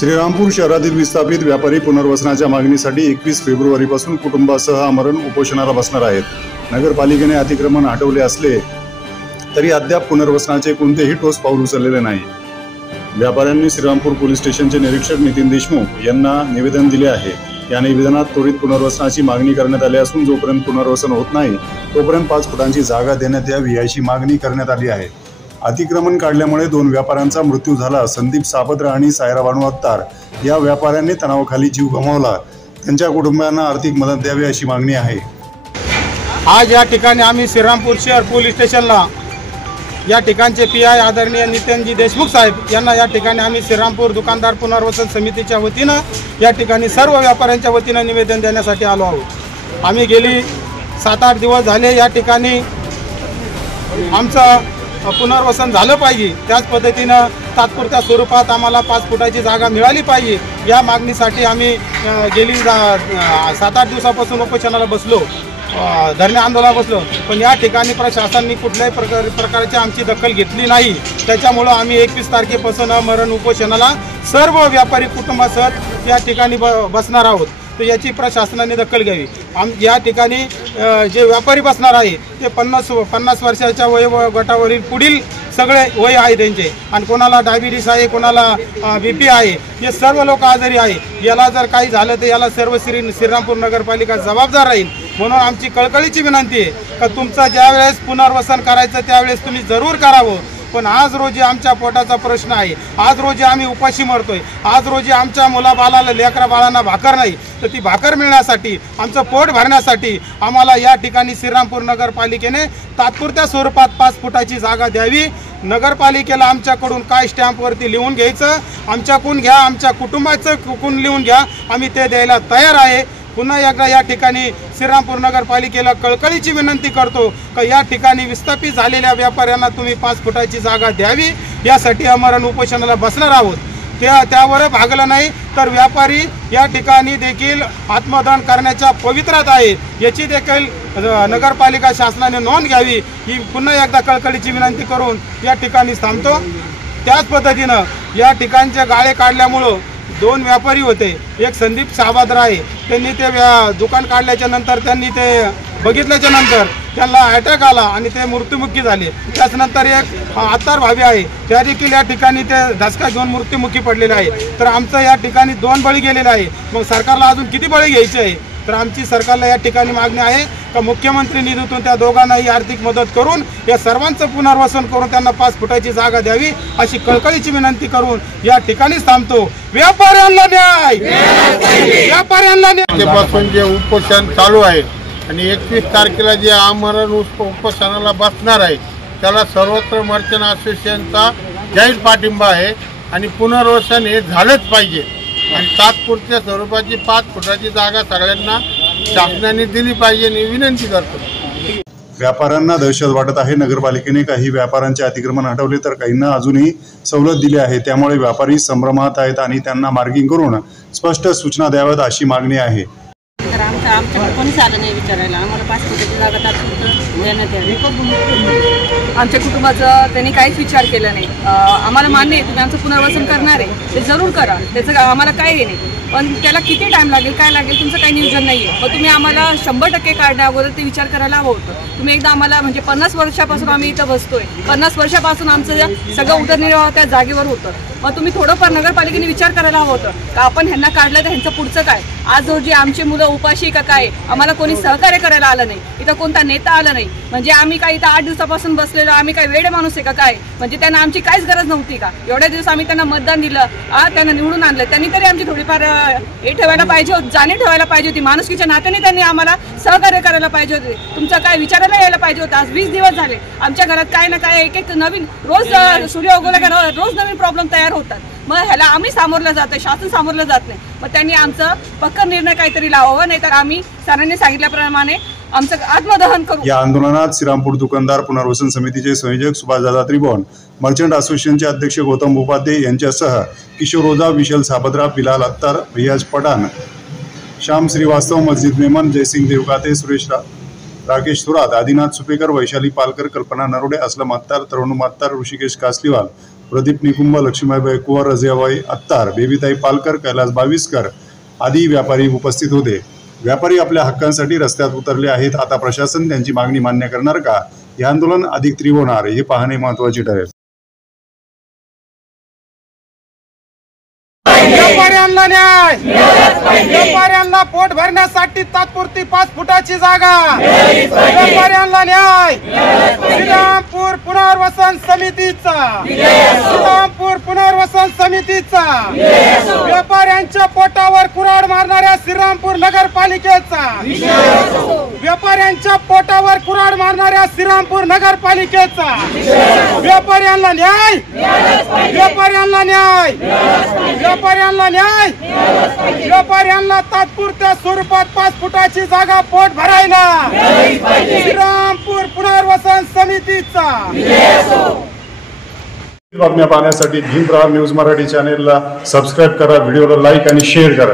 श्रीरामपूर शहरातील विस्थापित व्यापारी पुनर्वसनाच्या मागणीसाठी 21 फेब्रुवारीपासून कुटुंबासह आमरण उपोषणाला बसणार आहेत। नगरपालिकेने अतिक्रमण हटवले असले तरी अद्याप पुनर्वसनाचे कोणतेही ठोस पाऊल उचललेले नाही। व्यापाऱ्यांनी श्रीरामपूर पोलीस स्टेशनचे निरीक्षक नितीन देशमुख यांना निवेदन दिले आहे। या निवेदनात त्वरित पुनर्वसनाची मागणी करण्यात आली असून जोपर्यंत पुनर्वसन होत नाही तोपर्यंत 5 फुटांची जागा देण्यात यावी अशी मागणी करण्यात आली आहे। अतिक्रमण काढल्यामुळे 2 व्यापाऱ्यांचा मृत्यू झाला। संदीप सापत्रा आणि सायरा बानू अत्तार या व्यापाऱ्यांनी तणावाखाली जीव गमावला। त्यांच्या कुटुंबियांना आर्थिक मदत द्यावी अशी मागणी आहे। आज या ठिकाणी आम्ही श्रीरामपूर शहर पोलीस स्टेशनला या ठिकाणचे पीआय आदरणीय नितीनजी देशमुख साहेब यांना या ठिकाणी आम्ही श्रीरामपूर दुकानदार पुनर्वसन समितीच्या वतीनं या ठिकाणी सर्व व्यापाऱ्यांच्या वतीनं निवेदन देण्यासाठी आलो आहोत। आम्ही गेली 7-8 दिवस झाले या ठिकाणी आमचं पुनर्वसन झालं पाहिजे, त्याच पद्धतीनं तात्पुरत्या स्वरूपात आम्हाला 5 फुटाची जागा मिळाली पाहिजे या मागणीसाठी आम्ही गेली 7-8 दिवसापासून उपोषणाला बसलो, धरणे आंदोलनाला बसलो। पण या ठिकाणी प्रशासनाने कुठल्याही प्रकारची आमची दखल घेतली नाही। त्याच्यामुळं आम्ही 21 तारखेपासून मरण उपोषणाला सर्व व्यापारी कुटुंबासह या ठिकाणी बसणार आहोत। तर याची प्रशासनाने दखल घ्यावी। या ठिकाणी जे व्यापारी बसणार आहे ते 50 वर्षाच्या वय गटावरील पुढील सगळे वय आहे त्यांचे, आणि कोणाला डायबिटीस आहे, कोणाला BP आहे, हे सर्व लोक आजारी आहे। याला जर काही झालं तर याला सर्व श्रीरामपूर नगरपालिका जबाबदार राहील। म्हणून आमची कळकळीची विनंती आहे का तुमचं ज्यावेळेस पुनर्वसन करायचं त्यावेळेस तुम्ही जरूर करावं। पण आज रोजी आमच्या पोटाचा प्रश्न आहे, आज रोजी आम्ही उपाशी मरतोय, आज रोजी आमच्या मुलाबाळाला लेकरा बाळांना भाकर नाही, तर ती भाकर मिळण्यासाठी आमचं पोट भरण्यासाठी आम्हाला या ठिकाणी श्रीरामपूर नगरपालिकेने तात्पुरत्या स्वरूपात 5 फुटाची जागा द्यावी। नगरपालिकेला आमच्याकडून काय स्टॅम्पवरती लिहून घ्यायचं आमच्याकडून घ्या, आमच्या कुटुंबाचं कुठून लिहून घ्या, आम्ही ते द्यायला तयार आहे। पुन्हा एकदा या ठिकाणी श्रीरामपूर नगरपालिकेला कळकळीची विनंती करतो का या ठिकाणी विस्थापित झालेल्या व्यापाऱ्यांना तुम्ही 5 फुटाची जागा द्यावी, यासाठी आमरण उपोषणाला बसणार आहोत। त्यावर भागलं नाही तर व्यापारी या ठिकाणी देखील आत्मदान करण्याच्या पवित्रात आहे, याची देखील नगरपालिका शासनाने नोंद घ्यावी ही पुन्हा एकदा कळकळीची विनंती करून या ठिकाणी थांबतो। त्याच पद्धतीनं या ठिकाणचे गाळे काढल्यामुळं 2 व्यापारी होते, एक संदीप सावत्रा आहे, त्यांनी ते दुकान काढल्याच्या नंतर त्यांनी ते बघितल्याच्या नंतर त्यांना अटॅक आला आणि ते मृत्युमुखी झाले। त्याचनंतर एक अत्तार भावी आहे, त्या देखील या ठिकाणी ते धसका घेऊन मृत्युमुखी पडलेले आहे। तर आमचं या ठिकाणी 2 बळी गेलेले आहे, मग सरकारला अजून किती बळी घ्यायचे आहे? तर आमची सरकारला या ठिकाणी मागणी आहे का मुख्यमंत्री निधीतून त्या दोघांनाही आर्थिक मदत करून या सर्वांचं पुनर्वसन करून त्यांना 5 फुटाची जागा द्यावी अशी कळकळीची विनंती करून या ठिकाणीच थांबतो। व्यापाऱ्यांना न्याय, व्यापाऱ्यांना न्याय। पासून जे उपोषण चालू आहे आणि 21 तारखेला जे आमरण उपोषणाला बसणार आहे त्याला सर्वत्र मर्चंट असोसिएशनचा जाहीर पाठिंबा आहे आणि पुनर्वसन हे झालंच पाहिजे आणि तात्पुरत्या स्वरूपाची 5 फुटाची जागा सगळ्यांना शासनाने दिली पाहिजे ही विनंती करतो। व्यापाऱ्यांना दहशत वाटत आहे। नगरपालिकेने काही व्यापाऱ्यांचे अतिक्रमण हटवले तर काहींना अजूनही सवलत दिली आहे, त्यामुळे व्यापारी संभ्रमात आहेत आणि त्यांना मार्गिंग करून स्पष्ट सूचना द्याव्यात अशी मागणी आहे। आमच्याकडे कोणीच आलं नाही विचारायला, आम्हाला 5 फुटाची जागा तात्पुरतं देण्यात यावी। आमच्या कुटुंबाचं त्यांनी काहीच विचार केला नाही। आम्हाला मान्य आहे तुम्ही आमचं पुनर्वसन करणार आहे ते जरूर करा, त्याचं आम्हाला काय हे नाही, पण त्याला किती टाइम लागेल काय लागेल तुमचं काही नियोजन नाही आहे। मग तुम्ही आम्हाला 100% काढण्या अगोदर ते विचार करायला हवं होतं। तुम्ही एकदा आम्हाला म्हणजे 50 वर्षापासून आम्ही इथं बसतोय, 50 वर्षापासून आमचं सगळं उदरनिर्वाह त्या जागेवर होतं, मग तुम्ही थोडंफार नगरपालिकेने विचार करायला हवं होतं का आपण ह्यांना काढलं तर ह्यांचं पुढचं काय। आज रोजी आमची मुलं उपाशी का काय, आम्हाला कोणी सहकार्य करायला आलं नाही, इथं कोणता नेता आला नाही। म्हणजे आम्ही काय इथं 8 दिवसापासून बसलेलो, आम्ही काय वेडे माणूस आहे का काय? म्हणजे त्यांना आमची काहीच गरज नव्हती का? एवढ्या दिवस आम्ही त्यांना मतदान दिलं, त्यांना निवडून आणलं, त्यांनी तरी आमची थोडीफार हे ठेवायला पाहिजे होती, जाणीव ठेवायला पाहिजे होती, माणुसकीच्या नात्याने त्यांनी आम्हाला सहकार्य करायला पाहिजे होते, तुमचं काय विचारायला यायला पाहिजे होतं। आज 20 दिवस झाले आमच्या घरात काय ना काय एक नवीन रोज सूर्य उगवला रोज नवीन प्रॉब्लेम तयार होतात। मग ह्याला आम्ही सामोरलं जातोय, शासन सामोरलं जात नाही। मग त्यांनी आमचं पक्का निर्णय काहीतरी लावावं, नाहीतर आम्ही सरांनी सांगितल्याप्रमाणे आमचं आत्मदहन करू। या आंदोलनात श्रीरामपूर दुकानदार पुनर्वसन समितीचे संयोजक सुभाषदादा त्रिभुवन, मर्चंट असोसिएशनचे अध्यक्ष गौतम उपाध्ये यांच्यासह किशोर ओझा, विशाल सापत्रा, बिलाल अत्तार, रियाज पठाण, श्याम श्रीवास्तव, मस्जिद मेमन, जयसिंग देवकाते, सुरेश राकेश थोरात, आदिनाथ सुपेकर, वैशाली पालकर, कल्पना नरोडे, असलम अत्तार, तरुण अत्तार, ऋषिकेश कासलीवाल, प्रदीप निकुंभ, लक्ष्मीबाई कुंवर, रजियाबाई अत्तार, बेबीताई पालकर, कैलास बाविस्कर आदी व्यापारी उपस्थित होते। व्यापारी आपल्या हक्कांसाठी रस्त्यात उतरले आहेत। आता प्रशासन त्यांची मागणी मान्य करणार का? हे आंदोलन अधिक तीव्र होणार हे पाहणे महत्त्वाचे ठरेल। व्यापाऱ्यांना न्याय, व्यापाऱ्यांना पोट भरण्यासाठी तात्पुरती 5 फुटाची जागा, व्यापाऱ्यांना न्याय, श्रीरामपूर पुनर्वसन समितीचा, श्रीरामपूर पुनर्वसन समितीचा, व्यापाऱ्यांच्या पोटावर कुऱ्हाड मारणाऱ्या श्रीरामपूर नगरपालिकेचा, व्यापाऱ्यांच्या पोटावर कुऱ्हाड मारणाऱ्या श्रीरामपूर नगरपालिकेचा, व्यापाऱ्यांना न्याय, व्यापाऱ्यांना न्याय, व्यापाऱ्यांना न्याय, व्यापाऱ्यांना तात्पुरत्या स्वरूपात 5 फुटाची जागा पोट भरायला श्रीरामपूर पुनर्वसन समितीचा। बातम्या पाहण्यासाठी भीम प्रहार न्यूज मराठी चॅनेलला सबस्क्राईब करा, व्हिडिओला लाईक आणि शेअर करा।